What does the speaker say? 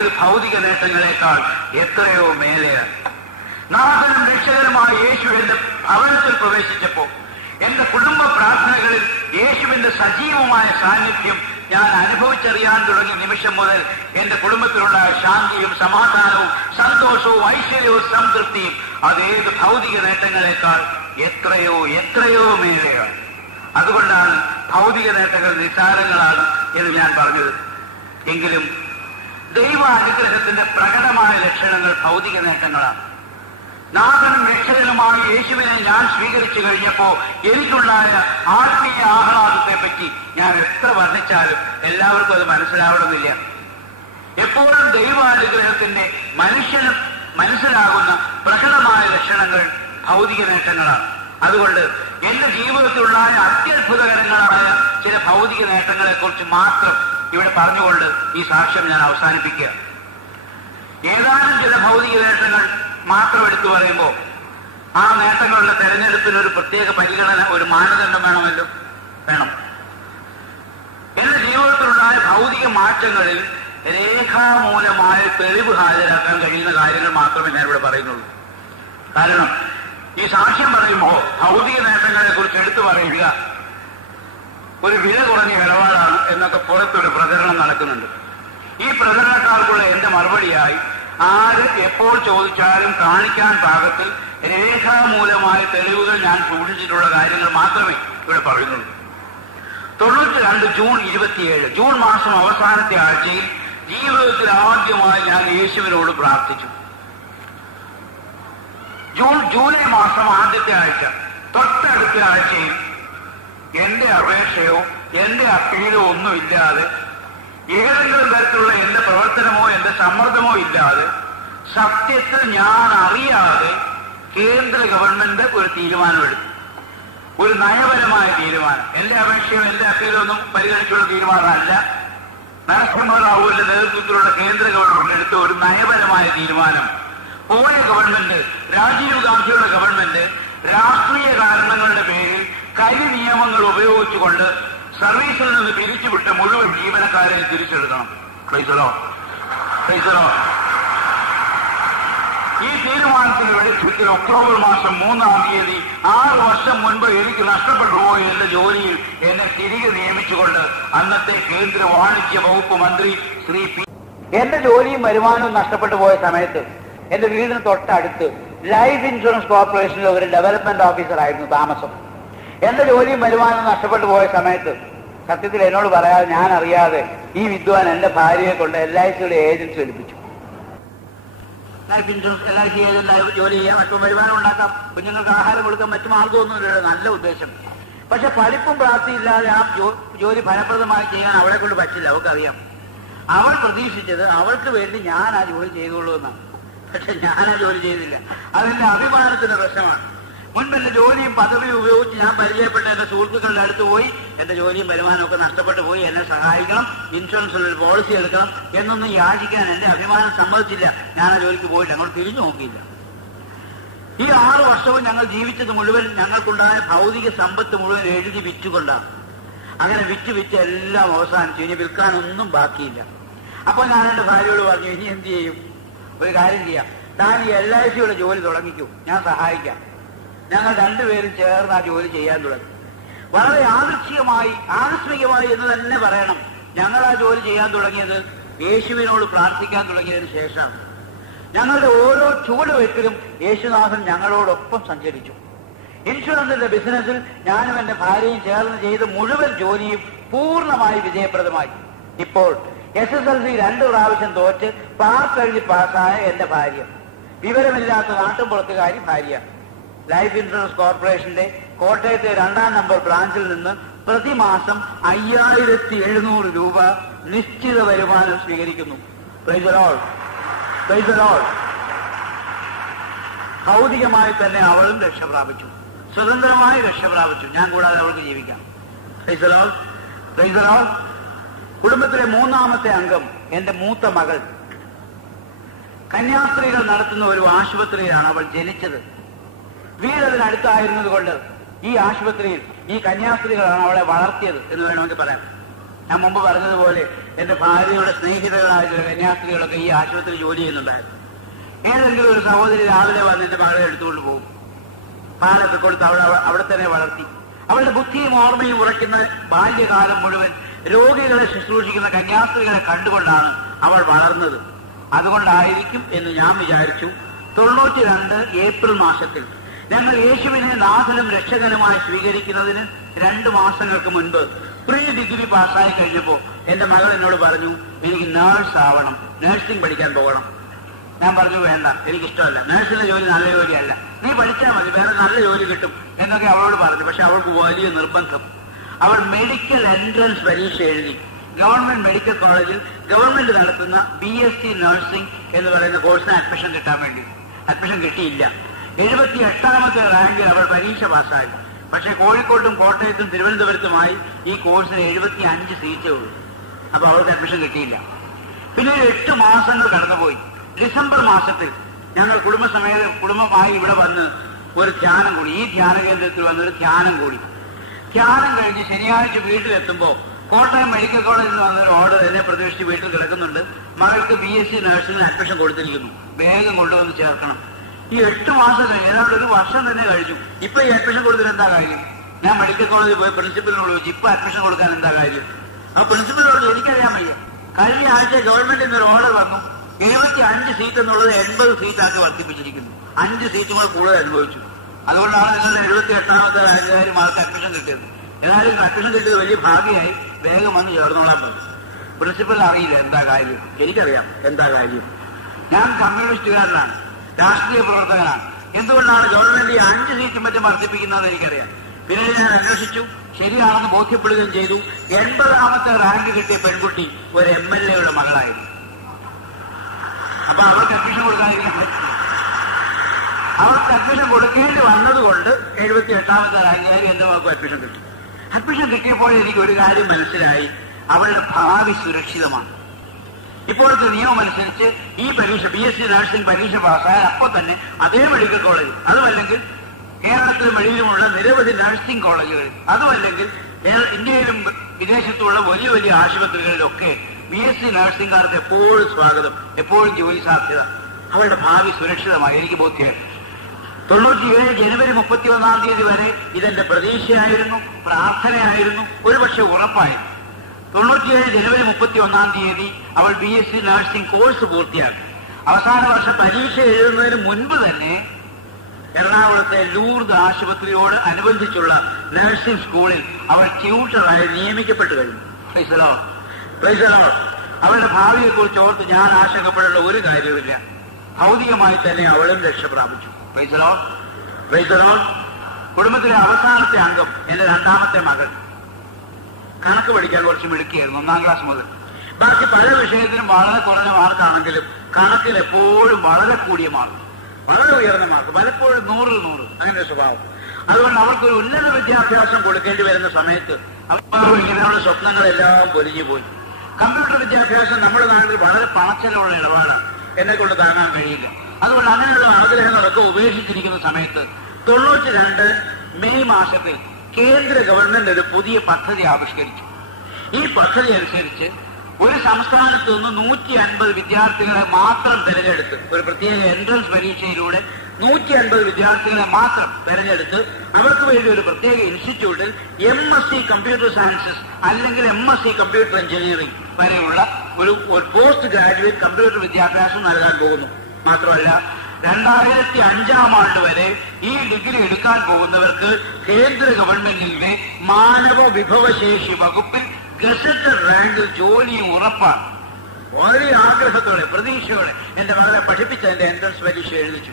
ഭൗതിക നേട്ടങ്ങളെക്കാൾ എത്രയോ മേലെയാണ്. നാഥനും രക്ഷകനുമായ യേശു എന്റെ ഭവനത്തിൽ പ്രവേശിച്ചപ്പോൾ എന്റെ കുടുംബ പ്രാർത്ഥനകളിൽ യേശുവിന്റെ സജീവമായ സാന്നിധ്യം ഞാൻ അനുഭവിച്ചറിയാൻ തുടങ്ങിയ നിമിഷം മുതൽ എന്റെ കുടുംബത്തിലുള്ള ശാന്തിയും സമാധാനവും സന്തോഷവും ഐശ്വര്യവും സംതൃപ്തിയും അതേത് ഭൗതിക നേട്ടങ്ങളെക്കാൾ എത്രയോ എത്രയോ മേലെയാണ്. അതുകൊണ്ടാണ് ഭൗതിക നേട്ടങ്ങൾ നിസ്സാരങ്ങളാണ് എന്ന് ഞാൻ പറഞ്ഞത്. എങ്കിലും ദൈവ അനുഗ്രഹത്തിന്റെ പ്രകടമായ ലക്ഷണങ്ങൾ ഭൗതിക നേട്ടങ്ങളാണ്. നാഥനും രക്ഷകനുമായ യേശുവിനെ ഞാൻ സ്വീകരിച്ചു കഴിഞ്ഞപ്പോൾ എനിക്കുണ്ടായ ആത്മീയ ആഹ്ലാദത്തെ പറ്റി ഞാൻ എത്ര വർണ്ണിച്ചാലും എല്ലാവർക്കും അത് മനസ്സിലാവണമെന്നില്ല. എപ്പോഴും ദൈവാനുഗ്രഹത്തിന്റെ മനുഷ്യന് മനസ്സിലാകുന്ന പ്രകടമായ ലക്ഷണങ്ങൾ ഭൗതിക നേട്ടങ്ങളാണ്. അതുകൊണ്ട് എന്റെ ജീവിതത്തിലുണ്ടായ അത്യത്ഭുതകരങ്ങളായ ചില ഭൗതിക നേട്ടങ്ങളെ കുറിച്ച് മാത്രം ഇവിടെ പറഞ്ഞുകൊണ്ട് ഈ സാക്ഷ്യം ഞാൻ അവസാനിപ്പിക്കുക. ഏതാനും ചില ഭൗതിക നേട്ടങ്ങൾ മാത്രം എടുത്തു പറയുമ്പോൾ ആ നേട്ടങ്ങളുടെ തെരഞ്ഞെടുപ്പിന് ഒരു പ്രത്യേക പരിഗണന, ഒരു മാനദണ്ഡം വേണം. എന്റെ ജീവിതത്തിലുണ്ടായ ഭൗതിക മാറ്റങ്ങളിൽ രേഖാമൂലമായ തെളിവ് ഹാജരാക്കാൻ കഴിയുന്ന കാര്യങ്ങൾ മാത്രമേ ഞാൻ ഇവിടെ പറയുന്നുള്ളൂ. കാരണം ഈ സാക്ഷ്യം പറയുമ്പോൾ ഭൗതിക നേട്ടങ്ങളെ കുറിച്ച് എടുത്തു പറയുക ഒരു വില കുറഞ്ഞ ഇടപാടാണ് എന്നൊക്കെ പുറത്തൊരു പ്രചരണം നടക്കുന്നുണ്ട്. ഈ പ്രചരണക്കാർക്കുള്ള എന്റെ മറുപടിയായി ആര് എപ്പോൾ ചോദിച്ചാലും കാണിക്കാൻ പാകത്തിൽ രേഖാമൂലമായ തെളിവുകൾ ഞാൻ സൂക്ഷിച്ചിട്ടുള്ള കാര്യങ്ങൾ മാത്രമേ ഇവിടെ പറയുന്നുള്ളൂ. 92 ജൂൺ 27 ജൂൺ മാസം അവസാനത്തെ ആഴ്ചയിൽ ജീവിതത്തിൽ ആദ്യമായി ഞാൻ യേശുവിനോട് പ്രാർത്ഥിച്ചു. ജൂലൈ മാസം ആദ്യത്തെ ആഴ്ച, തൊട്ടടുത്ത ആഴ്ചയിൽ എന്റെ അപേക്ഷയോ എന്റെ അപ്പീലോ ഒന്നുമില്ലാതെ, ഏതെങ്കിലും തരത്തിലുള്ള എന്റെ പ്രവർത്തനമോ എന്റെ സമ്മർദ്ദമോ ഇല്ലാതെ, സത്യത്തിൽ ഞാൻ അറിയാതെ കേന്ദ്ര ഗവൺമെന്റ് ഒരു തീരുമാനമെടുത്തു. ഒരു നയപരമായ തീരുമാനം. എന്റെ അപേക്ഷയോ എന്റെ അപ്പീലോ ഒന്നും പരിഗണിച്ചുള്ള തീരുമാനമല്ല. നരസിംഹ റാവുവിന്റെ നേതൃത്വത്തിലുള്ള കേന്ദ്ര ഗവൺമെന്റ് എടുത്ത ഒരു നയപരമായ തീരുമാനം. പോയ ഗവൺമെന്റ്, രാജീവ് ഗാന്ധിയുടെ ഗവൺമെന്റ്, രാഷ്ട്രീയ കാരണങ്ങളുടെ പേരിൽ കരി നിയമങ്ങൾ ഉപയോഗിച്ചുകൊണ്ട് സർവീസിൽ നിന്ന് പിരിച്ചുവിട്ട മുഴുവൻ ജീവനക്കാരെ തിരിച്ചെടുക്കണം. ഈ തീരുമാനത്തിന് വെളിച്ചത്തിൽ ഒക്ടോബർ മാസം 3-ാം തീയതി 6 വർഷം മുൻപ് എനിക്ക് നഷ്ടപ്പെട്ടു പോയ എന്റെ ജോലിയിൽ എന്നെ തിരികെ നിയമിച്ചുകൊണ്ട് അന്നത്തെ കേന്ദ്ര വാണിജ്യ വകുപ്പ് മന്ത്രി ശ്രീ പി. എന്റെ ജോലിയും വരുമാനവും നഷ്ടപ്പെട്ടു പോയ സമയത്ത് എന്റെ വീടിന് തൊട്ടടുത്ത് ലൈഫ് ഇൻഷുറൻസ് കോർപ്പറേഷനിലെ ഒരു ഡെവലപ്മെന്റ് ഓഫീസറായിരുന്നു താമസം. എന്റെ ജോലിയും വരുമാനവും നഷ്ടപ്പെട്ടു പോയ സമയത്ത് സത്യത്തിൽ എന്നോട് പറയാതെ ഞാൻ അറിയാതെ ഈ വിദ്വാൻ എന്റെ ഭാര്യയെ കൊണ്ട് LICയുടെ ഏജൻസി ഏൽപ്പിച്ചു. ലൈഫ് ഇൻഷുറൻസ് LIC ഏജന്റായി ജോലി ചെയ്യാം, മറ്റും വരുമാനം ഉണ്ടാക്കാം, കുഞ്ഞുങ്ങൾക്ക് ആഹാരം കൊടുക്കാൻ, മറ്റു മാർഗമൊന്നുമില്ല. നല്ല ഉദ്ദേശം. പക്ഷെ പഠിപ്പും പ്രാപ്തിയില്ലാതെ ആ ജോലി ഫലപ്രദമായി ചെയ്യാൻ അവളെ കൊണ്ട് പറ്റില്ല. അവൾക്കറിയാം. അവൾ പ്രതീക്ഷിച്ചത് അവൾക്ക് വേണ്ടി ഞാൻ ആ ജോലി ചെയ്തോളൂ എന്നാണ്. പക്ഷെ ഞാൻ ആ ജോലി ചെയ്തില്ല. അതെന്റെ അഭിമാനത്തിന്റെ പ്രശ്നമാണ്. മുൻപ് എന്റെ ജോലിയും പദവിയും ഉപയോഗിച്ച് ഞാൻ പരിചയപ്പെട്ട എന്റെ സുഹൃത്തുക്കളുടെ അടുത്ത് പോയി എന്റെ ജോലിയും വരുമാനവും ഒക്കെ നഷ്ടപ്പെട്ടു പോയി, എന്നെ സഹായിക്കണം, ഇൻഷുറൻസിൽ ഒരു പോളിസി എടുക്കണം എന്നൊന്നും യാചിക്കാൻ എന്റെ അഭിമാനം സമ്മതിച്ചില്ല. ഞാൻ ആ ജോലിക്ക് പോയിട്ട് അങ്ങോട്ട് തിരിഞ്ഞു നോക്കിയില്ല. ഈ 6 വർഷവും ഞങ്ങൾ ജീവിച്ചത് മുഴുവൻ ഞങ്ങൾക്കുണ്ടായ ഭൗതിക സമ്പത്ത് മുഴുവൻ എഴുതി വിറ്റുകൊണ്ടാണ്. അങ്ങനെ വിറ്റ് എല്ലാം അവസാനിച്ചു. ഇനി വിൽക്കാനൊന്നും ബാക്കിയില്ല. അപ്പോൾ ഞാൻ എന്റെ ഭാര്യയോട് പറഞ്ഞു, ഇനി എന്ത് ചെയ്യും? ഒരു കാര്യം ചെയ്യാം, താൻ ഈ LICയുടെ ജോലി തുടങ്ങിക്കൂ, ഞാൻ സഹായിക്കാം. ഞങ്ങൾ രണ്ടുപേരും ചേർന്ന് ആ ജോലി ചെയ്യാൻ തുടങ്ങി. വളരെ ആകസ്മികമായി എന്ന് തന്നെ പറയണം. ഞങ്ങൾ ആ ജോലി ചെയ്യാൻ തുടങ്ങിയത് യേശുവിനോട് പ്രാർത്ഥിക്കാൻ തുടങ്ങിയതിന് ശേഷമാണ്. ഞങ്ങളുടെ ഓരോ ചുവടുവെപ്പിലും യേശുനാഥൻ ഞങ്ങളോടൊപ്പം സഞ്ചരിച്ചു. ഇൻഷുറൻസിന്റെ ബിസിനസ്സിൽ ഞാനും എന്റെ ഭാര്യയും ചേർന്ന് ചെയ്ത മുഴുവൻ ജോലിയും പൂർണ്ണമായി വിജയപ്രദമായി. ഇപ്പോൾ SSLC 2 പ്രാവശ്യം തോറ്റ് പാസ് പാസ്സായ എന്റെ ഭാര്യ, വിവരമില്ലാത്ത നാട്ടുംപുറത്തുകാരി ഭാര്യ, ലൈഫ് ഇൻഷുറൻസ് കോർപ്പറേഷന്റെ കോട്ടയത്തെ 2-ാം നമ്പർ ബ്രാഞ്ചിൽ നിന്ന് പ്രതിമാസം 5700 രൂപ നിശ്ചിത വരുമാനം സ്വീകരിക്കുന്നു. Praise the Lord, praise the Lord. ഭൗതികമായി തന്നെ അവളും രക്ഷപ്രാപിച്ചു, സ്വതന്ത്രമായി രക്ഷപ്രാപിച്ചു. ഞാൻ കൂടാതെ അവൾക്ക് ജീവിക്കാം. Praise the Lord, praise the Lord. കുടുംബത്തിലെ 3-ാമത്തെ അംഗം എന്റെ മൂത്ത മകൾ. കന്യാസ്ത്രീകൾ നടത്തുന്ന ഒരു ആശുപത്രിയിലാണ് അവൾ ജനിച്ചത്. വീടതിനടുത്തായിരുന്നത് കൊണ്ട് ഈ ആശുപത്രിയിൽ ഈ കന്യാസ്ത്രീകളാണ് അവളെ വളർത്തിയത് എന്ന് വേണമെങ്കിൽ പറയാം. ഞാൻ മുമ്പ് പറഞ്ഞതുപോലെ എന്റെ ഭാര്യയുടെ സ്നേഹിതകളായ ചില കന്യാസ്ത്രീകളൊക്കെ ഈ ആശുപത്രി ജോലി ചെയ്യുന്നുണ്ടായിരുന്നു. ഏതെങ്കിലും ഒരു സഹോദരി രാവിലെ വന്ന് എന്റെ മകളെ എടുത്തുകൊണ്ട് പോകും. പാലൊക്കെ കൊടുത്ത് അവിടെ തന്നെ വളർത്തി. അവളുടെ ബുദ്ധിയും ഓർമ്മയും ഉറയ്ക്കുന്ന ബാല്യകാലം മുഴുവൻ രോഗികളെ ശുശ്രൂഷിക്കുന്ന കന്യാസ്ത്രീകളെ കണ്ടുകൊണ്ടാണ് അവൾ വളർന്നത്. അതുകൊണ്ടായിരിക്കും എന്ന് ഞാൻ വിചാരിച്ചു. 92 ഏപ്രിൽ മാസത്തിൽ ഞങ്ങൾ യേശുവിനെ നാഥനും രക്ഷകനുമായി സ്വീകരിക്കുന്നതിന് 2 മാസങ്ങൾക്ക് മുൻപ് പ്രീ ഡിഗ്രി പാസ്സായി കഴിഞ്ഞപ്പോ എന്റെ മകൾ എന്നോട് പറഞ്ഞു, എനിക്ക് നേഴ്സ് ആവണം, നഴ്സിംഗ് പഠിക്കാൻ പോകണം. ഞാൻ പറഞ്ഞു, വേണ്ട, എനിക്കിഷ്ടമല്ല, നഴ്സിന്റെ ജോലി നല്ല ജോലിയല്ല, നീ പഠിച്ചാൽ മതി, വേറെ നല്ല ജോലി കിട്ടും എന്നൊക്കെ അവളോട് പറഞ്ഞു. പക്ഷെ അവൾക്ക് വലിയ നിർബന്ധം. അവൾ മെഡിക്കൽ എൻട്രൻസ് പരീക്ഷ എഴുതി. ഗവൺമെന്റ് മെഡിക്കൽ കോളേജിൽ ഗവൺമെന്റ് നടത്തുന്ന BSc നഴ്സിംഗ് എന്ന് പറയുന്ന കോഴ്സിന് അഡ്മിഷൻ കിട്ടാൻ വേണ്ടി. അഡ്മിഷൻ കിട്ടിയില്ല. 78ാമത്തെ റാങ്കിൽ അവൾ പരീക്ഷ പാസ്സായി. പക്ഷെ കോഴിക്കോട്ടും കോട്ടയത്തും തിരുവനന്തപുരത്തുമായി ഈ കോഴ്സിന് 75 സീറ്റേ ഉള്ളൂ. അപ്പൊ അവൾക്ക് അഡ്മിഷൻ കിട്ടിയില്ല. പിന്നെ 8 മാസങ്ങൾ കടന്നുപോയി. ഡിസംബർ മാസത്തിൽ ഞങ്ങൾ കുടുംബമായി ഇവിടെ വന്ന് ഒരു ധ്യാനം കൂടി. ഈ ധ്യാന കേന്ദ്രത്തിൽ വന്നൊരു ധ്യാനം കൂടി. ധ്യാനം കഴിഞ്ഞ് ശനിയാഴ്ച വീട്ടിലെത്തുമ്പോൾ കോട്ടയം മെഡിക്കൽ കോളേജിൽ നിന്ന് വന്നൊരു ഓർഡർ എന്നെ പ്രതീക്ഷിച്ച് വീട്ടിൽ കിടക്കുന്നുണ്ട്. മകൾക്ക് BSc നഴ്സിംഗിന് അഡ്മിഷൻ കൊടുത്തിരിക്കുന്നു, വേഗം കൊണ്ടുവന്ന് ചേർക്കണം. ഈ 8 മാസം ഏതാണ്ട് ഒരു വർഷം തന്നെ കഴിഞ്ഞു. ഇപ്പൊ ഈ അഡ്മിഷൻ കൊടുത്തിട്ട് എന്താ കാര്യം? ഞാൻ മെഡിക്കൽ കോളേജിൽ പോയി പ്രിൻസിപ്പലിനോട് ചോദിച്ചു, ഇപ്പൊ അഡ്മിഷൻ കൊടുക്കാൻ എന്താ കാര്യം? ആ പ്രിൻസിപ്പലിനോട് എനിക്കറിയാൻ വയ്യ. കഴിഞ്ഞ ആഴ്ച ഗവൺമെന്റിൽ നിന്ന് ഒരു ഓർഡർ വന്നു, 75 സീറ്റ് എന്നുള്ളത് 80 സീറ്റാക്കി വർദ്ധിപ്പിച്ചിരിക്കുന്നു. 5 സീറ്റും കൂടെ കൂടുതൽ അനുഭവിച്ചു. അതുകൊണ്ടാണ് നിങ്ങളുടെ 78ാമത്തെ റാങ്കുകാരും ആൾക്ക് അഡ്മിഷൻ കിട്ടിയത്. ഏതായാലും അഡ്മിഷൻ കിട്ടിയത് വലിയ ഭാഗ്യമായി. വേഗം വന്ന് ചേർന്നോളാൻ പറഞ്ഞു. പ്രിൻസിപ്പൽ അറിയില്ല എന്താ കാര്യം, എനിക്കറിയാം എന്താ കാര്യം. ഞാൻ കമ്മ്യൂണിസ്റ്റുകാരനാണ്, രാഷ്ട്രീയ പ്രവർത്തകനാണ്. എന്തുകൊണ്ടാണ് ഗവൺമെന്റ് 5 സീറ്റും മറ്റും വർദ്ധിപ്പിക്കുന്നതെന്ന് എനിക്കറിയാം. പിന്നെ ഞാൻ അന്വേഷിച്ചു, ശരിയാണെന്ന് ബോധ്യപ്പെടുകയും ചെയ്തു. 80ാമത്തെ റാങ്ക് കിട്ടിയ പെൺകുട്ടി ഒരു MLA-യുടെ മകളായിരുന്നു. അപ്പൊ അവർക്ക് അഡ്മിഷൻ കൊടുക്കാതിരിക്കാൻ പറ്റില്ല. അവർക്ക് അഡ്മിഷൻ കൊടുക്കേണ്ടി വന്നതുകൊണ്ട് 78ാമത്തെ റാങ്കുകാർ എന്റെ മകൾക്ക് അഡ്മിഷൻ കിട്ടി. അഡ്മിഷൻ കിട്ടിയപ്പോൾ എനിക്ക് ഒരു കാര്യം മനസ്സിലായി, അവളുടെ ഭാവി സുരക്ഷിതമാണ്. ഇപ്പോഴത്തെ നിയമം അനുസരിച്ച് ഈ പരീക്ഷ BSc നഴ്സിംഗ് പരീക്ഷ പാസ്സായാൽ അപ്പോൾ തന്നെ അതേ മെഡിക്കൽ കോളേജ്, അതുമല്ലെങ്കിൽ കേരളത്തിലും വെളിയിലുമുള്ള നിരവധി നഴ്സിംഗ് കോളേജുകളിൽ, അതുമല്ലെങ്കിൽ ഇന്ത്യയിലും വിദേശത്തുമുള്ള വലിയ വലിയ ആശുപത്രികളിലൊക്കെ BSc നഴ്സിംഗുകാർക്ക് എപ്പോഴും സ്വാഗതം, എപ്പോഴും ജോലി സാധ്യത. അവളുടെ ഭാവി സുരക്ഷിതമായി എനിക്ക് ബോധ്യമായി. 97 ജനുവരി 31-ാം തീയതി വരെ ഇതെന്റെ പ്രതീക്ഷയായിരുന്നു, പ്രാർത്ഥനയായിരുന്നു, ഒരുപക്ഷെ ഉറപ്പായിരുന്നു. 97 ജനുവരി 31-ാം തീയതി അവൾ BSc നഴ്സിംഗ് കോഴ്സ് പൂർത്തിയാക്കി. അവസാന വർഷ പരീക്ഷ എഴുതുന്നതിന് മുൻപ് തന്നെ എറണാകുളത്തെ ലൂർദ് ആശുപത്രിയോട് അനുബന്ധിച്ചുള്ള നഴ്സിംഗ് സ്കൂളിൽ അവൾ ട്യൂട്ടറായി നിയമിക്കപ്പെട്ടു കഴിഞ്ഞു. അവളുടെ ഭാവിയെക്കുറിച്ച് ഓർത്ത് ഞാൻ ആശങ്കപ്പെടേണ്ട ഒരു കാര്യമില്ല. ഭൗതികമായി തന്നെ അവളും രക്ഷ പ്രാപിച്ചു. കുടുംബത്തിലെ അവസാനത്തെ അംഗം എന്റെ 2ാമത്തെ മകൾ. കണക്ക് പഠിക്കാൻ കുറച്ച് മിടുക്കിയായിരുന്നു, 1-ാം ക്ലാസ് മുതൽ. ബാക്കി പല വിഷയത്തിനും വളരെ കുറഞ്ഞ മാർക്കാണെങ്കിലും കണക്കിൽ എപ്പോഴും വളരെ കൂടിയ മാർക്ക്, വളരെ ഉയർന്ന മാർക്ക്, പലപ്പോഴും 100 അങ്ങനെ സ്വഭാവം. അതുകൊണ്ട് അവർക്കൊരു ഉന്നത വിദ്യാഭ്യാസം കൊടുക്കേണ്ടി വരുന്ന സമയത്ത് അവരുടെ സ്വപ്നങ്ങളെല്ലാം പൊലിഞ്ഞു പോയി. കമ്പ്യൂട്ടർ വിദ്യാഭ്യാസം നമ്മുടെ നാട്ടിൽ വളരെ പണച്ചെലവുള്ള ഇടപാടാണ്, എന്നെ കൊണ്ട് താങ്ങാൻ കഴിയില്ല. അതുകൊണ്ട് അങ്ങനെയുള്ള ആഗ്രഹങ്ങളൊക്കെ ഉപേക്ഷിച്ചിരിക്കുന്ന സമയത്ത് 92 മെയ് മാസത്തിൽ കേന്ദ്ര ഗവൺമെന്റ് ഒരു പുതിയ പദ്ധതി ആവിഷ്കരിച്ചു. ഈ പദ്ധതി അനുസരിച്ച് ഒരു സംസ്ഥാനത്ത് നിന്ന് 150 വിദ്യാർത്ഥികളെ മാത്രം തെരഞ്ഞെടുത്ത്, ഒരു പ്രത്യേക എൻട്രൻസ് പരീക്ഷയിലൂടെ 150 വിദ്യാർത്ഥികളെ മാത്രം തെരഞ്ഞെടുത്ത് അവർക്ക് വേണ്ടി ഒരു പ്രത്യേക ഇൻസ്റ്റിറ്റ്യൂട്ടിൽ MSc കമ്പ്യൂട്ടർ സയൻസസ് അല്ലെങ്കിൽ MSc കമ്പ്യൂട്ടർ എഞ്ചിനീയറിംഗ് വരെയുള്ള ഒരു പോസ്റ്റ് ഗ്രാജുവേറ്റ് കമ്പ്യൂട്ടർ വിദ്യാഭ്യാസം നൽകാൻ പോകുന്നു. മാത്രമല്ല 2005-ാം ആണ്ട് വരെ ഈ ഡിഗ്രി എടുക്കാൻ പോകുന്നവർക്ക് കേന്ദ്ര ഗവൺമെന്റിന്റെ മാനവ വിഭവശേഷി വകുപ്പിൽ ഗസറ്റഡ് റാങ്കിൽ ജോലിയും ഉറപ്പാണ്. വളരെ ആഗ്രഹത്തോടെ പ്രതീക്ഷയോടെ എന്റെ മകളെ പഠിപ്പിച്ച് എന്റെ എൻട്രൻസ് പരീക്ഷ എഴുതിച്ചു.